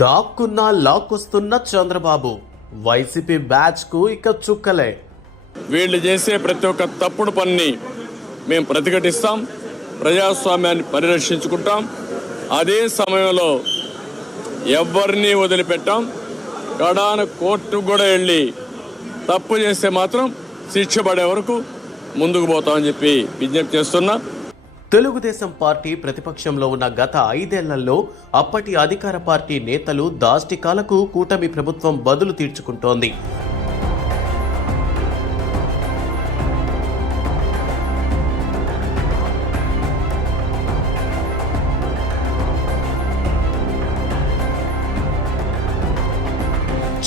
దాక్కున్నా లాక్కొస్తున్న Chandrababu. YCP బ్యాచ్కు ఇక చుక్కలే. వీళ్ళు చేసే ప్రతి ఒక్క తప్పుడు పనిని మేము ప్రతిఘటిస్తాం ప్రజాస్వామ్యాన్ని పరిరక్షించుకుంటాం. అదే సమయంలో ఎవరిని వదిలిపెట్టాం. కడాన కోర్టుకు కూడా వెళ్ళి తప్పు చేస్తే మాత్రం శిక్ష పడే వరకు ముందుకు పోతామని చెప్పి విజ్ఞప్తి చేస్తున్నా. తెలుగుదేశం పార్టీ ప్రతిపక్షంలో ఉన్న గత ఐదేళ్ళలో అప్పటి అధికార పార్టీ నేతలు దాష్టికాలకు కూటమి ప్రభుత్వం బదులు తీర్చుకుంటోంది.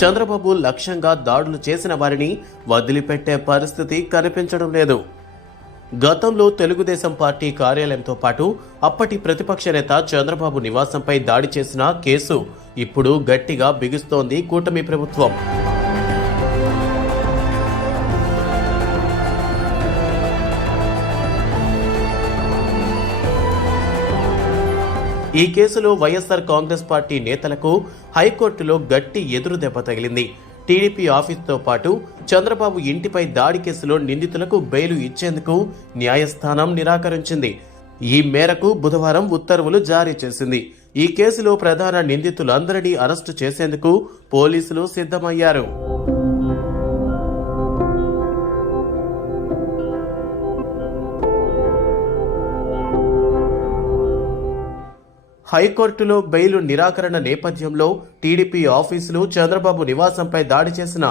చంద్రబాబు లక్ష్యంగా దాడులు చేసిన వారిని వదిలిపెట్టే పరిస్థితి కనిపించడం లేదు. గతంలో తెలుగుదేశం పార్టీ కార్యాలయంతో పాటు అప్పటి ప్రతిపక్ష నేత చంద్రబాబు నివాసంపై దాడి చేసిన కేసు ఇప్పుడు గట్టిగా బిగుస్తోంది కూటమి ప్రభుత్వం. ఈ కేసులో వైఎస్ఆర్ కాంగ్రెస్ పార్టీ నేతలకు హైకోర్టులో గట్టి ఎదురు దెబ్బ తగిలింది. టీడీపీ ఆఫీసుతో పాటు చంద్రబాబు ఇంటిపై దాడి కేసులో నిందితులకు బెయిలు ఇచ్చేందుకు న్యాయస్థానం నిరాకరించింది. ఈ మేరకు బుధవారం ఉత్తర్వులు జారీ చేసింది. ఈ కేసులో ప్రధాన నిందితులందరినీ అరెస్టు చేసేందుకు పోలీసులు సిద్ధమయ్యారు. హైకోర్టులో బెయిలు నిరాకరణ నేపథ్యంలో టీడీపీ ఆఫీసులు చంద్రబాబు నివాసంపై దాడి చేసిన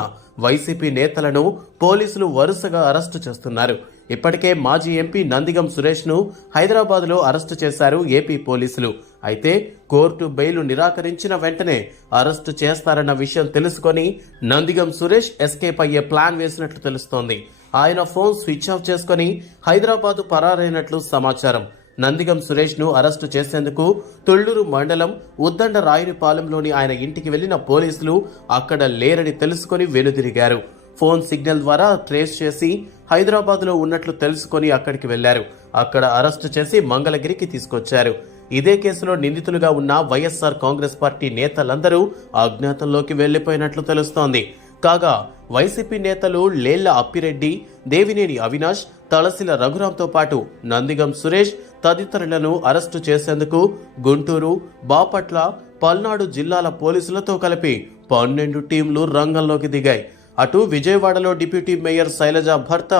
వైసీపీ నేతలను పోలీసులు వరుసగా అరెస్టు చేస్తున్నారు. ఇప్పటికే మాజీ ఎంపీ నందిగం సురేష్ను హైదరాబాద్లో అరెస్టు చేశారు ఏపీ పోలీసులు. అయితే కోర్టు బెయిలు నిరాకరించిన వెంటనే అరెస్టు చేస్తారన్న విషయం తెలుసుకొని నందిగం సురేష్ ఎస్కేప్ అయ్యే ప్లాన్ వేసినట్లు తెలుస్తోంది. ఆయన ఫోన్ స్విచ్ ఆఫ్ చేసుకుని హైదరాబాద్ పరారైనట్లు సమాచారం. నందిగం సురేష్ను అరెస్టు చేసేందుకు తొళ్ళూరు మండలం ఉద్దండ రాయునిపాలెంలోని ఆయన ఇంటికి వెళ్ళిన పోలీసులు అక్కడ లేరని తెలుసుకొని వెనుదిరిగారు. ఫోన్ సిగ్నల్ ద్వారా ట్రేస్ చేసి హైదరాబాద్లో ఉన్నట్లు తెలుసుకొని అక్కడికి వెళ్ళారు. అక్కడ అరెస్టు చేసి మంగళగిరికి తీసుకొచ్చారు. ఇదే కేసులో నిందితులుగా ఉన్న వైఎస్ఆర్ కాంగ్రెస్ పార్టీ నేతలందరూ అజ్ఞాతంలోకి వెళ్ళిపోయినట్లు తెలుస్తోంది. కాగా వైసీపీ నేతలు లేళ్ళ అప్పిరెడ్డి దేవినేని అవినాష్ తలసిల రఘురాంతో పాటు నందిగం సురేష్ తదితరులను అరెస్టు చేసేందుకు గుంటూరు బాపట్ల పల్నాడు జిల్లాల పోలీసులతో కలిపి పన్నెండు టీంలు రంగంలోకి దిగాయి. అటు విజయవాడలో డిప్యూటీ మేయర్ శైలజ భర్త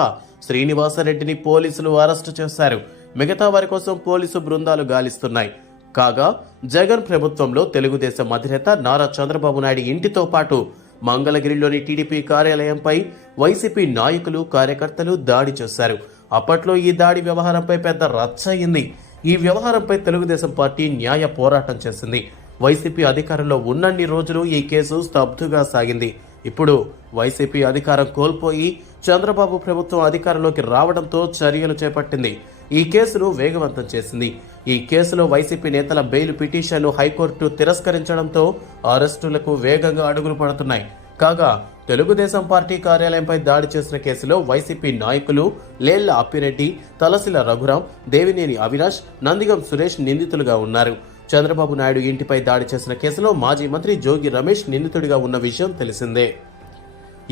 శ్రీనివాసరెడ్డిని పోలీసులు అరెస్టు చేశారు. మిగతా వారి కోసం పోలీసు బృందాలు గాలిస్తున్నాయి. కాగా జగన్ ప్రభుత్వంలో తెలుగుదేశం అధినేత నారా చంద్రబాబు నాయుడు ఇంటితో పాటు మంగళగిరిలోని టీడీపీ కార్యాలయంపై వైసీపీ నాయకులు కార్యకర్తలు దాడి చేశారు. అప్పట్లో ఈ దాడి వ్యవహారంపై పెద్ద రచ్చ అయింది. ఈ వ్యవహారంపై తెలుగుదేశం పార్టీ న్యాయ పోరాటం చేసింది. వైసీపీ అధికారంలో ఉన్నన్ని రోజులు ఈ కేసు స్తబ్దుగా సాగింది. ఇప్పుడు వైసీపీ అధికారం కోల్పోయి చంద్రబాబు ప్రభుత్వం అధికారంలోకి రావడంతో చర్యలు చేపట్టింది. ఈ కేసును వేగవంతం చేసింది. ఈ కేసులో వైసీపీ నేతల బెయిల్ పిటిషన్ను హైకోర్టు తిరస్కరించడంతో అరెస్టులకు వేగంగా అడుగులు పడుతున్నాయి. కాగా తెలుగుదేశం పార్టీ కార్యాలయంపై దాడి చేసిన కేసులో వైసీపీ నాయకులు లేళ్ళ అప్పిరెడ్డి తలసిల రఘురాం దేవినేని అవినాష్ నందిగం సురేష్ నిందితులుగా ఉన్నారు. చంద్రబాబు నాయుడు ఇంటిపై దాడి చేసిన కేసులో మాజీ మంత్రి జోగి రమేష్ నిందితుడిగా ఉన్న విషయం తెలిసిందే.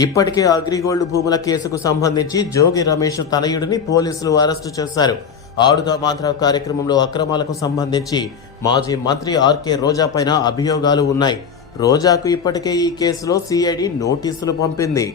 ఇప్పటికే అగ్రిగోల్డ్ భూముల కేసుకు సంబంధించి జోగి రమేష్ తనయుడిని పోలీసులు అరెస్టు చేశారు. ఆడుదా మాత్ర కార్యక్రమంలో అక్రమాలకు సంబంధించి మాజీ మంత్రి ఆర్కే రోజా పైన అభియోగాలు ఉన్నాయి. రోజాకు ఇప్పటికే ఈ కేసులో సిఐడి నోటీసులు పంపింది.